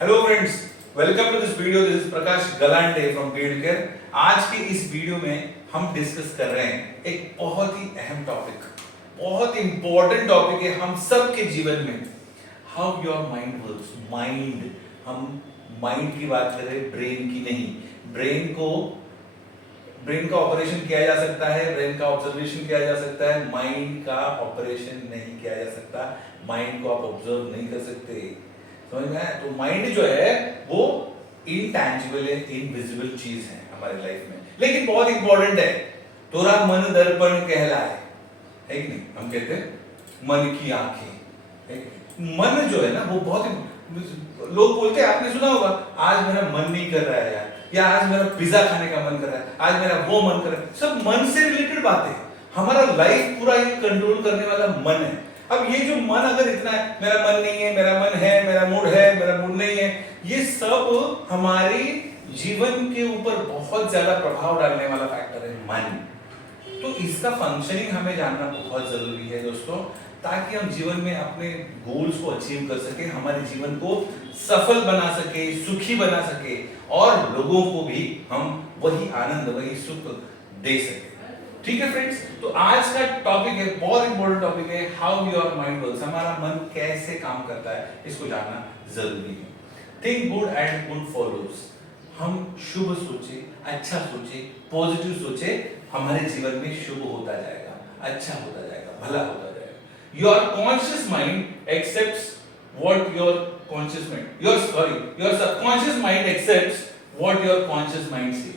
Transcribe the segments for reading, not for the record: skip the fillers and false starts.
Hello friends, welcome to this video. This is Prakash Galande from Ped Care. आज के इस video में हम डिस्कस कर रहे हैं एक बहुत ही अहम टॉपिक, बहुत इंपॉर्टेंट टॉपिक है हम सब के जीवन में। How your mind works. Mind, हम माइंड की बात कर रहे हैं, ब्रेन की नहीं। ब्रेन का ऑपरेशन किया जा सकता है, ब्रेन का ऑब्जर्वेशन किया जा सकता है, माइंड का ऑपरेशन नहीं किया जा सकता। माइंड को आप ऑब्जर्व नहीं कर सकते, समझ में आया? तो माइंड जो है वो इनटैंजिबल है, इनविजिबल चीज है हमारी लाइफ में, लेकिन बहुत इंपॉर्टेंट है। तोरा मन दर्पण कहलाए, है कि नहीं? हम कहते हैं मन की आंखें, है कि नहीं? मन जो है ना वो बहुत, लोग बोलते हैं, आपने सुना होगा, आज मेरा मन नहीं कर रहा है यार, या आज मेरा पिज्जा खाने का मन कर रहा है, आज मेरा वो मन कर रहा है। सब मन से रिलेटेड बातें। हमारा लाइफ पूरा ये कंट्रोल करने वाला मन है। अब ये जो मन अगर इतना है, मेरा मन नहीं है, मेरा मन है, मेरा मूड है, मेरा मूड नहीं है, ये सब हमारी जीवन के ऊपर बहुत ज्यादा प्रभाव डालने वाला फैक्टर है मन। तो इसका फंक्शनिंग हमें जानना बहुत जरूरी है दोस्तों, ताकि हम जीवन में अपने गोल्स को अचीव कर सके, हमारे जीवन को सफल बना सके, सुखी बना सके, और लोगों को भी हम वही आनंद, वही सुख दे सके। ठीक है फ्रेंड्स, तो आज का टॉपिक है, बहुत इंपॉर्टेंट टॉपिक है, हाउ योर माइंड वर्क्स। हमारा मन कैसे काम करता है, इसको जानना जरूरी है। Think good and good follows. हम शुभ सोचे, अच्छा सोचे, पॉजिटिव सोचे, हमारे जीवन में शुभ होता जाएगा, अच्छा होता जाएगा, भला होता जाएगा। Your conscious mind accepts what your conscious mind, your subconscious mind accepts what your conscious mind says.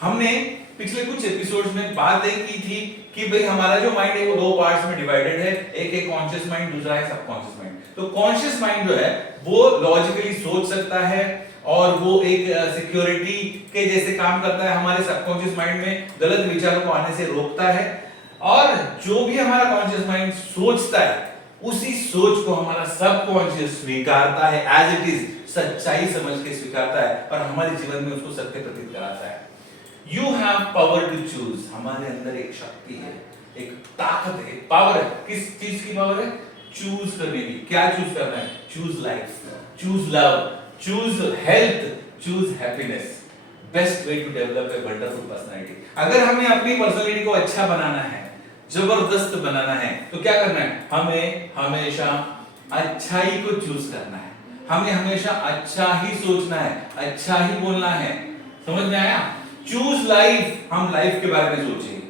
हमने पिछले कुछ एपिसोड्स में बात की थी कि भाई हमारा जो माइंड है वो दो पार्ट्स में डिवाइडेड है, एक है कॉन्शियस माइंड, दूसरा है सबकॉन्शियस माइंड। तो कॉन्शियस माइंड जो है वो लॉजिकली सोच सकता है और वो एक सिक्योरिटी के जैसे काम करता है, हमारे सबकॉन्शियस माइंड में गलत विचारों को आने से रोकता है। और जो भी हमारा कॉन्शियस माइंड सोचता है उसी सोच को हमारा सबकॉन्शियस स्वीकारता है, एज इट इज, सच्चाई समझ के स्वीकारता है और हमारे जीवन में उसको सत्य प्रतीत कराता है। You have power to choose। हमारे अंदर एक शक्ति है, एक ताकत है, पावर है। किस चीज की पावर है? चूज करने की। क्या चूज करना है? Choose life, choose love, choose health, choose happiness. Best way to develop a wonderful personality. अगर हमें अपनी पर्सनालिटी को अच्छा बनाना है, जबरदस्त बनाना है, तो क्या करना है? हमें हमेशा अच्छाई को चूज करना है, हमें हमेशा अच्छा ही सोचना है, अच्छा ही बोलना है। समझ में आया? Choose life. हम लाइफ के बारे में सोचे,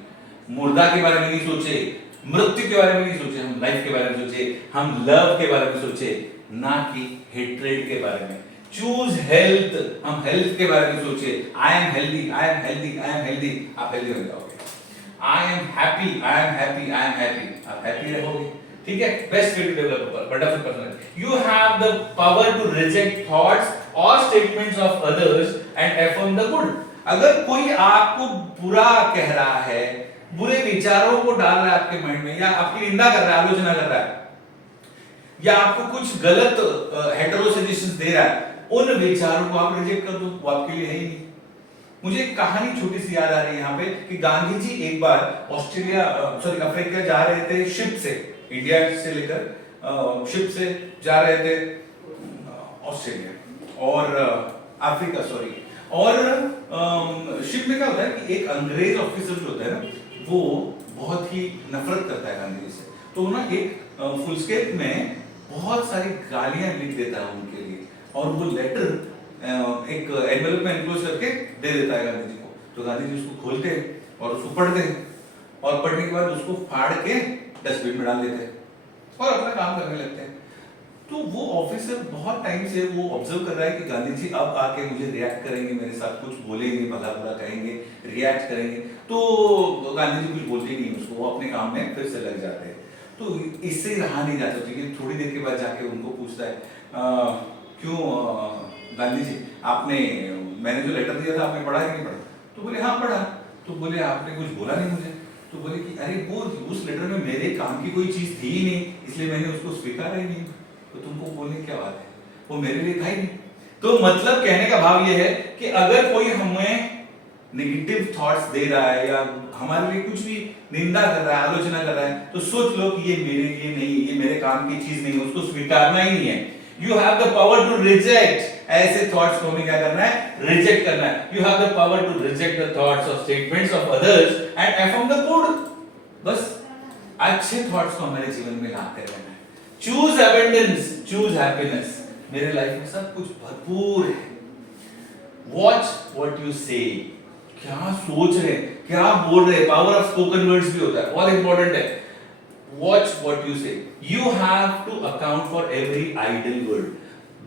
मुर्दा के बारे में नहीं सोचे, मृत्यु के बारे में नहीं सोचे, हम लाइफ के बारे में सोचे, हम लव के बारे में सोचे, ना कि हेट्रेड के बारे में। Choose health. हम हेल्थ के बारे में सोचे, I am healthy, I am healthy, I am healthy, आप हेल्दी बन जाओगे। I am happy, I am happy, I am happy, आप हैप्पी रहोगे। ठीक है? Best way to develop a wonderful personality. You have the power to reject thoughts और statements of others and affirm the good. अगर कोई आपको बुरा कह रहा है, बुरे विचारों को डाल रहा है आपके माइंड में, या आपकी निंदा कर रहा है, आलोचना कर रहा है, या आपको कुछ गलत हेटेरो सजेशंस दे रहा है, उन विचारों को आप रिजेक्ट कर दो, वो आपके लिए है ही नहीं। मुझे एक कहानी छोटी सी याद आ रही है यहाँ पे कि गांधी जी एक बार अफ्रीका जा रहे थे शिप से, इंडिया से लेकर शिप से जा रहे थे ऑस्ट्रेलिया और अफ्रीका, और शिप में क्या होता है कि एक अंग्रेज ऑफिसर जो होता है ना, वो बहुत ही नफरत करता है गांधी जी से। तो ना एक फुलस्केप में बहुत सारी गालियां लिख देता है उनके लिए, और वो लेटर एक एनवेलप में एनक्लोज करके दे देता है गांधी जी को। तो गांधी जी उसको खोलते और उसको पढ़ते, और पढ़ने के बाद उसको फाड़ के डस्टबिन में डाल देते और अपना काम करने लगते हैं। तो वो ऑफिसर बहुत टाइम से वो ऑब्जर्व कर रहा है कि गांधी जी अब आके मुझे रिएक्ट करेंगे, मेरे साथ कुछ बोलेंगे, भला बुरा कहेंगे, रिएक्ट करेंगे। तो गांधी जी कुछ बोलते नहीं उसको, वो अपने काम में फिर से लग जाते हैं। तो इससे रहा नहीं जाता, क्योंकि थोड़ी देर के बाद जाके उनको पूछता है, क्यों गांधी जी, मैंने जो लेटर दिया था आपने पढ़ा कि नहीं पढ़ा? तो बोले हाँ पढ़ा। तो बोले आपने कुछ बोला नहीं मुझे? तो बोले कि अरे वो उस लेटर में मेरे काम की कोई चीज थी ही नहीं, इसलिए मैंने उसको स्वीकारा ही नहीं। तो तुमको बोलने क्या बात है, वो मेरे लिए था ही नहीं। तो मतलब कहने का भाव ये है कि अगर कोई हमें नेगेटिव थॉट्स दे रहा है या हमारे लिए कुछ भी निंदा कर रहा है, आलोचना कर रहा है, तो सोच लो कि ये मेरे लिए नहीं, ये मेरे काम की चीज नहीं है, उसको स्वीकारना ही नहीं है। You have the power to reject ऐसे थॉट्स को हमें क्या करना है, रिजेक्ट करना है. You have the power to reject the thoughts और statements of others and affirm the good. बस अच्छे थॉट्स को हमारे जीवन में लाते रहना है. Choose abundance, choose happiness. मेरे लाइफ में सब कुछ भरपूर है. वॉच व्हाट यू से. क्या सोच रहे, क्या बोल रहे. पावर ऑफ स्पोकन वर्ड्स भी होता है, बहुत इंपॉर्टेंट है. Watch what you say. You have to account for every idle word.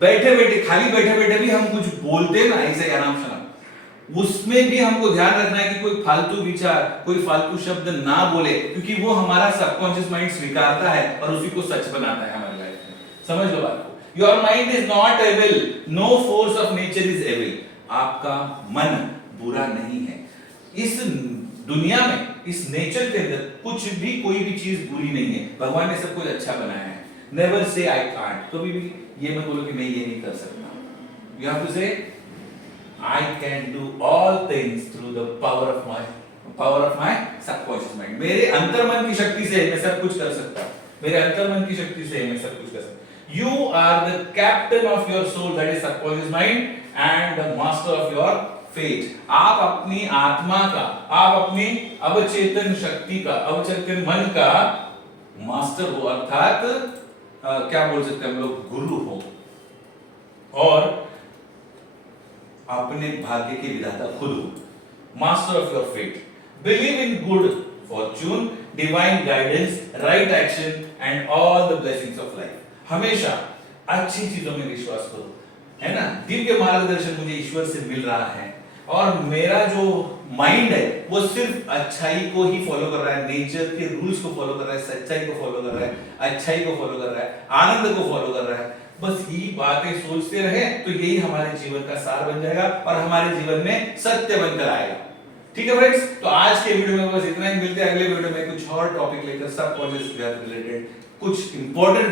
बैठे बैठे, खाली बैठे बैठे भी हम कुछ बोलते हैं ना, ऐसे क्या नाम सुना, उसमें भी हमको ध्यान रखना है कि कोई फालतू विचार, कोई फालतू शब्द ना बोले, क्योंकि वो हमारा सबकॉन्शियस माइंड स्वीकारता है और उसी को सच बनाता है हमारी लाइफ में. समझ लो बात को. Your mind is not evil, no force of nature is evil. आपका मन बुरा नहीं है. इस दुनिया में, इस नेचर के अंदर कुछ भी, कोई भी चीज बुरी नहीं है. भगवान ने सब कुछ अच्छा बनाया है. Never say I can't. कभी भी ये मत बोलो कि मैं ये नहीं कर सकता. यू हैव टू से I can do all things through the power of my subconscious mind. मेरे अंतर्मन की शक्ति से मैं सब कुछ कर सकता हूँ. मेरे अंतर्मन की शक्ति से मैं सब कुछ कर सकता हूँ. You are the captain of your soul, that is subconscious mind, and the master of your fate. आप अपनी आत्मा का, आप अपनी अवचेतन शक्ति का, अवचेतन मन का मास्टर हो, अर्थात क्या बोल सकते हैं हम लोग, गुरु हो, और अपने भाग्य के विधाता खुद हो. Master of your fate. Believe in good fortune, divine guidance, right action and all the blessings of life. हमेशा अच्छी चीजों में विश्वास करो, है ना. दिव्य मार्गदर्शन मुझे ईश्वर से मिल रहा है, और मेरा जो माइंड है वो सिर्फ अच्छाई को ही फॉलो कर रहा है, नेचर के रूल्स को फॉलो कर रहा है, सच्चाई को फॉलो कर रहा है, अच्छाई को फॉलो कर रहा है, आनंद को फॉलो कर रहा है. बस यही बातें सोचते रहे तो यही हमारे जीवन का सार बन जाएगा और हमारे जीवन में सत्य बनकर आएगा. ठीक है फ्रेंड्स, तो आज के वीडियो में बस इतना ही. मिलते हैं अगले वीडियो में कुछ और टॉपिक लेकर, सबकॉन्शियस रिलेटेड कुछ इंपॉर्टेंट